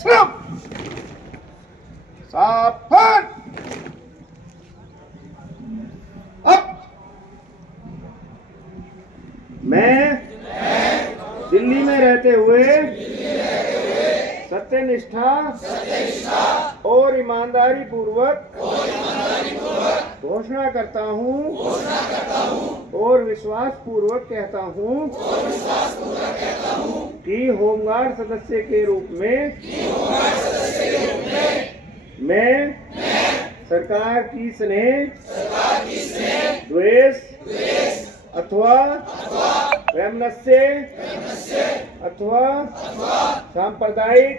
श्रम साफन अब मैं दिल्ली में रहते हुए सत्यनिष्ठा और ईमानदारी पूर्वक घोषणा करता हूँ और विश्वास पूर्वक कहता हूँ कि होमगार्ड सदस्य के रूप में मैं सरकार की स्नेह द्वेष अथवा वैमनस्य अथवा सांप्रदायिक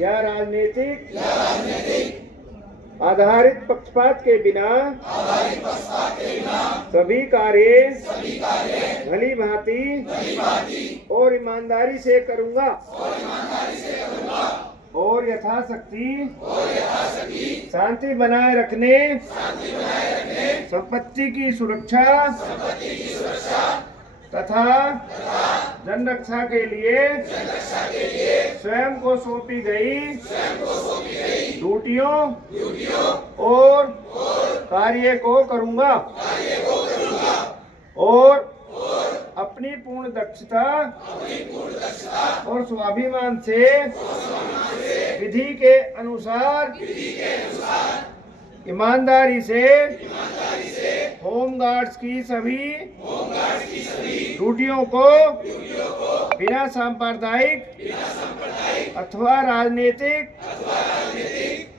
या राजनीतिक आधारित पक्षपात के बिना सभी कार्य भली भांति और ईमानदारी से करूंगा और यथाशक्ति शांति बनाए रखने संपत्ति की सुरक्षा तथा जन रक्षा के लिए स्वयं को सौंपी गई ड्यूटियों और कार्य को करूंगा और अपनी पूर्ण दक्षता और स्वाभिमान से विधि के अनुसार ईमानदारी से होमगार्ड्स की सभी ड्यूटियों को बिना सांप्रदायिक अथवा राजनीतिक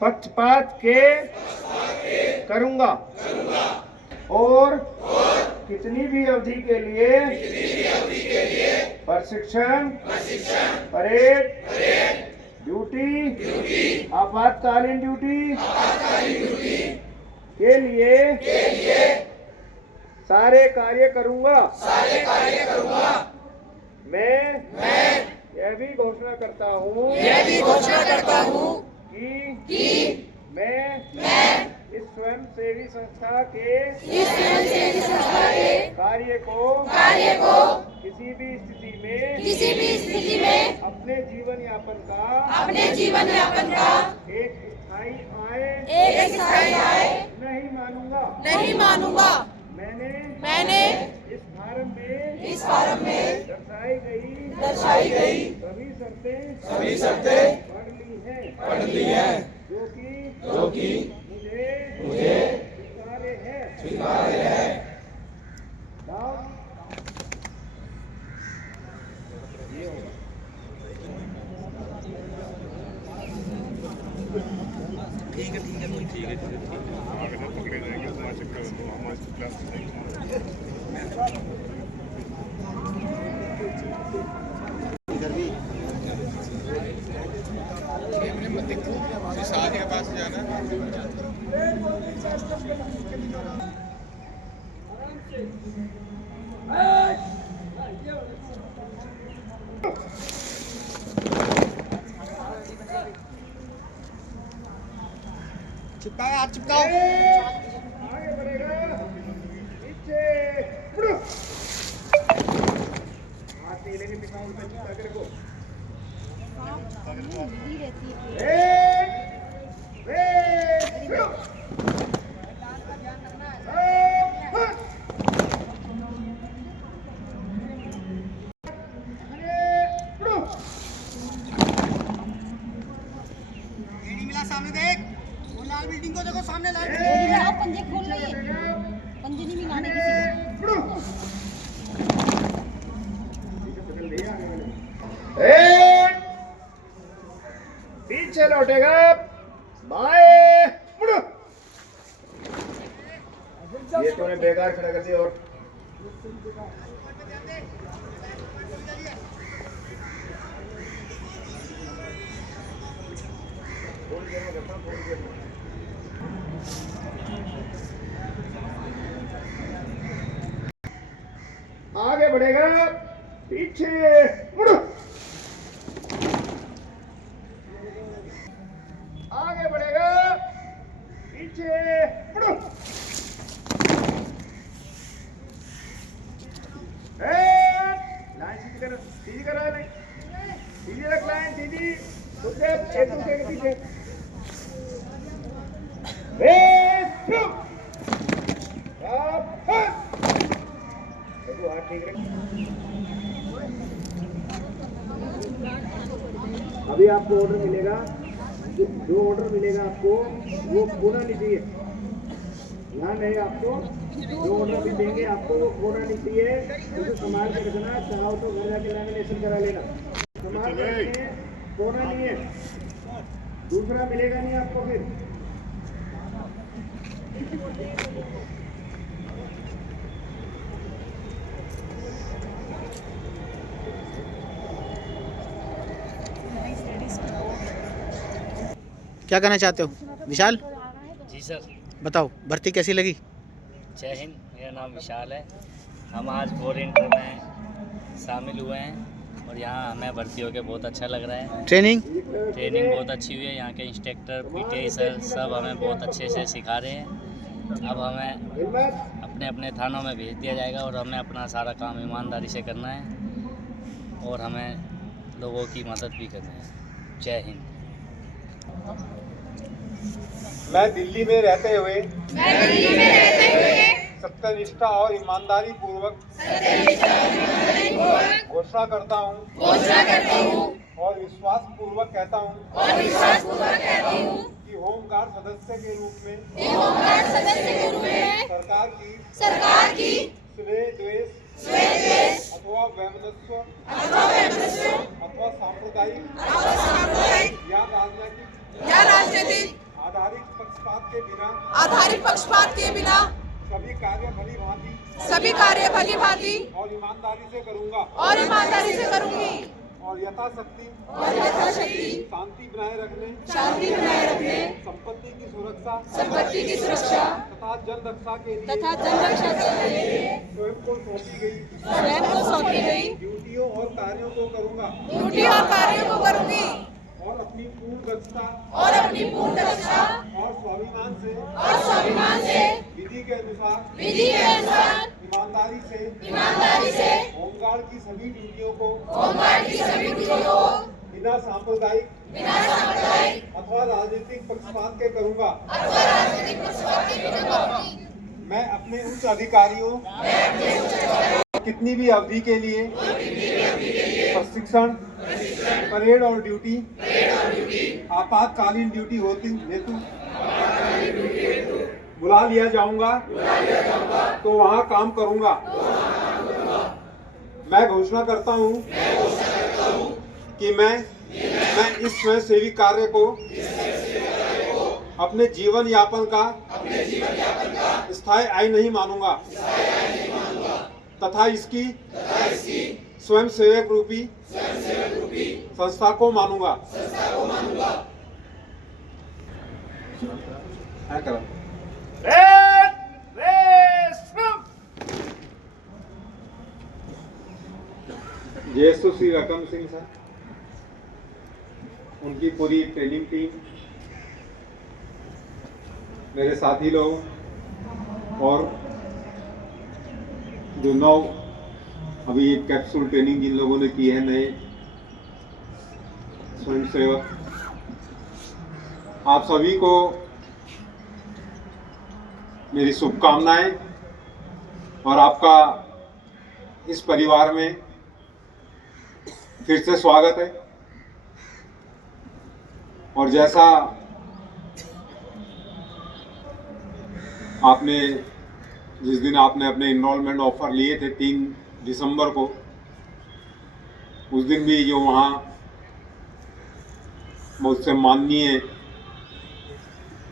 पक्षपात के करूंगा और कितनी भी अवधि के लिए प्रशिक्षण परेड ड्यूटी आपातकालीन ड्यूटी के लिए सारे कार्य करूंगा मैं यह भी घोषणा करता हूँ कि मैं इस स्वयंसेवी संस्था के कार्य को किसी भी स्थिति में अपने जीवन यापन का एक स्थायी आय नहीं मानूंगा। मैंने इस फार्म में दर्शाई गई सभी शर्तें पढ़ ली हैं जो कि मुझे स्वीकार्य है। ठीक है पकड़े जाएंगे के पास जाना चिपकाओ आगे बढ़ेगा पीछे मुड़ो हाथ नहीं लेके पिछाओ पे चिपका के रखो सामने देख वो लाल बिल्डिंग को देखो सामने लाल आप पंजे खोल रही पंजे नहीं मिलाने किसी पीछे लौटेगा बाएं मुड़ो ये तूने बेकार खड़ा कर दिया और आगे बढ़ेगा पीछे मुड़ो आगे बढ़ेगा पीछे मुड़ो लाइन सीधी करो नहीं सीधी रख लाइन सीधी एक दूसरे के पीछे। देखो, हाथ ठीक रहे। अभी आपको ऑर्डर मिलेगा, जो ऑर्डर मिलेगा आपको वो खोना नहीं चाहिए। ध्यान रहे, आपको जो ऑर्डर भी देंगे आपको वो खोना नहीं चाहिए। उसे संभाल के रखना, चाहो तो घर जाके लैमिनेशन करा लेना। संभाल के रखें, खोना नहीं है, दूसरा मिलेगा नहीं आपको फिर। क्या कहना चाहते हो विशाल? जी सर। बताओ भर्ती कैसी लगी? जय हिंद, मेरा नाम विशाल है। हम आज कोर इंटर में शामिल हुए हैं और यहाँ हमें भर्ती होकर बहुत अच्छा लग रहा है। ट्रेनिंग बहुत अच्छी हुई है। यहाँ के इंस्ट्रक्टर, पीटीआई सर सब हमें बहुत अच्छे से सिखा रहे हैं। अब हमें अपने अपने थानों में भेज दिया जाएगा और हमें अपना सारा काम ईमानदारी से करना है और हमें लोगों की मदद भी करनी है। जय हिंद। मैं दिल्ली में रहते हुए सत्यनिष्ठा और ईमानदारी पूर्वक घोषणा करता हूँ और विश्वास पूर्वक कहता हूँ कि होमगार्ड सदस्य के रूप में सरकार की स्नेह द्वेष अथवा वैमनस्य अथवा सांप्रदायिक या राजनीतिक आधारित पक्षपात के बिना सभी कार्य भली भांति और ईमानदारी से करूंगा और यथाशक्ति शांति बनाए रखने संपत्ति की सुरक्षा तथा जन रक्षा के लिए स्वयं को सौंपी गई ड्यूटियों और कार्यों को करूंगा और अपनी पूर्ण दक्षता और स्वाभिमान से विधि के अनुसार ईमानदारी से होमगार्ड की सभी ड्यूटियों को बिना सांप्रदायिक अथवा राजनीतिक पक्षपात के करूंगा। मैं अपने उच्च अधिकारियों कितनी भी अवधि के लिए प्रशिक्षण, परेड और ड्यूटी, आपातकालीन ड्यूटी हेतु बुला लिया जाऊंगा तो वहां काम करूंगा। मैं घोषणा करता हूं कि मैं इस स्वयंसेवी कार्य को अपने जीवन यापन का स्थायी आय नहीं मानूंगा तथा इसकी स्वयंसेवक रूपी संस्था को मानूंगा। जयसु श्री रकम सिंह सर, उनकी पूरी ट्रेनिंग टीम, मेरे साथी लोग और जो 9 अभी एक कैप्सूल ट्रेनिंग जिन लोगों ने की है, नए स्वयंसेवक, आप सभी को मेरी शुभकामनाएं और आपका इस परिवार में फिर से स्वागत है। और जैसा आपने जिस दिन आपने अपने इनरोलमेंट ऑफर लिए थे 3 दिसंबर को, उस दिन भी जो वहाँ मुझसे माननीय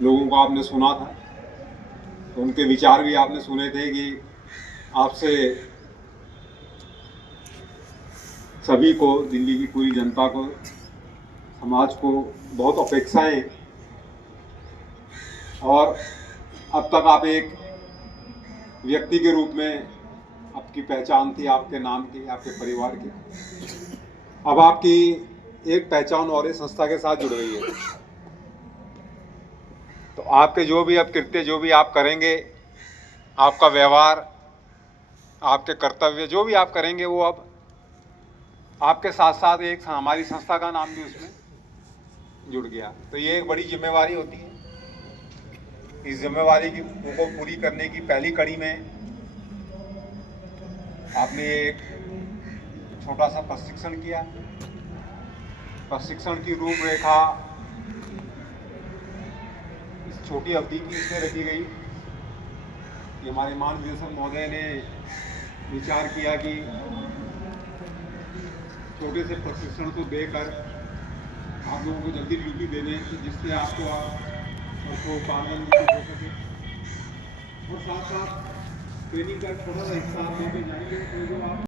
लोगों को आपने सुना था, तो उनके विचार भी आपने सुने थे कि आपसे सभी को, दिल्ली की पूरी जनता को, समाज को बहुत अपेक्षाएं, और अब तक आप एक व्यक्ति के रूप में आपकी पहचान थी, आपके नाम की, आपके परिवार की। अब आपकी एक पहचान और इस संस्था के साथ जुड़ गई है। तो आपके जो भी अब कृत्य, जो भी आप करेंगे, आपका व्यवहार, आपके कर्तव्य जो भी आप करेंगे, वो अब आपके साथ साथ एक हमारी संस्था का नाम भी उसमें जुड़ गया। तो ये एक बड़ी जिम्मेवारी होती है। इस जिम्मेवारी को पूरी करने की पहली कड़ी में आपने एक छोटा सा प्रशिक्षण किया। प्रशिक्षण की रूपरेखा इस छोटी अवधि की इसमें रखी गई कि हमारे माननीय महोदय ने विचार किया कि छोटे से प्रशिक्षण को देकर आप लोगों को जल्दी ड्यूटी दे दें जिससे आपको पालन हो सके, और साथ साथ ट्रेनिंग का थोड़ा सा हिस्सा आप लेके जाएंगे तो जो आप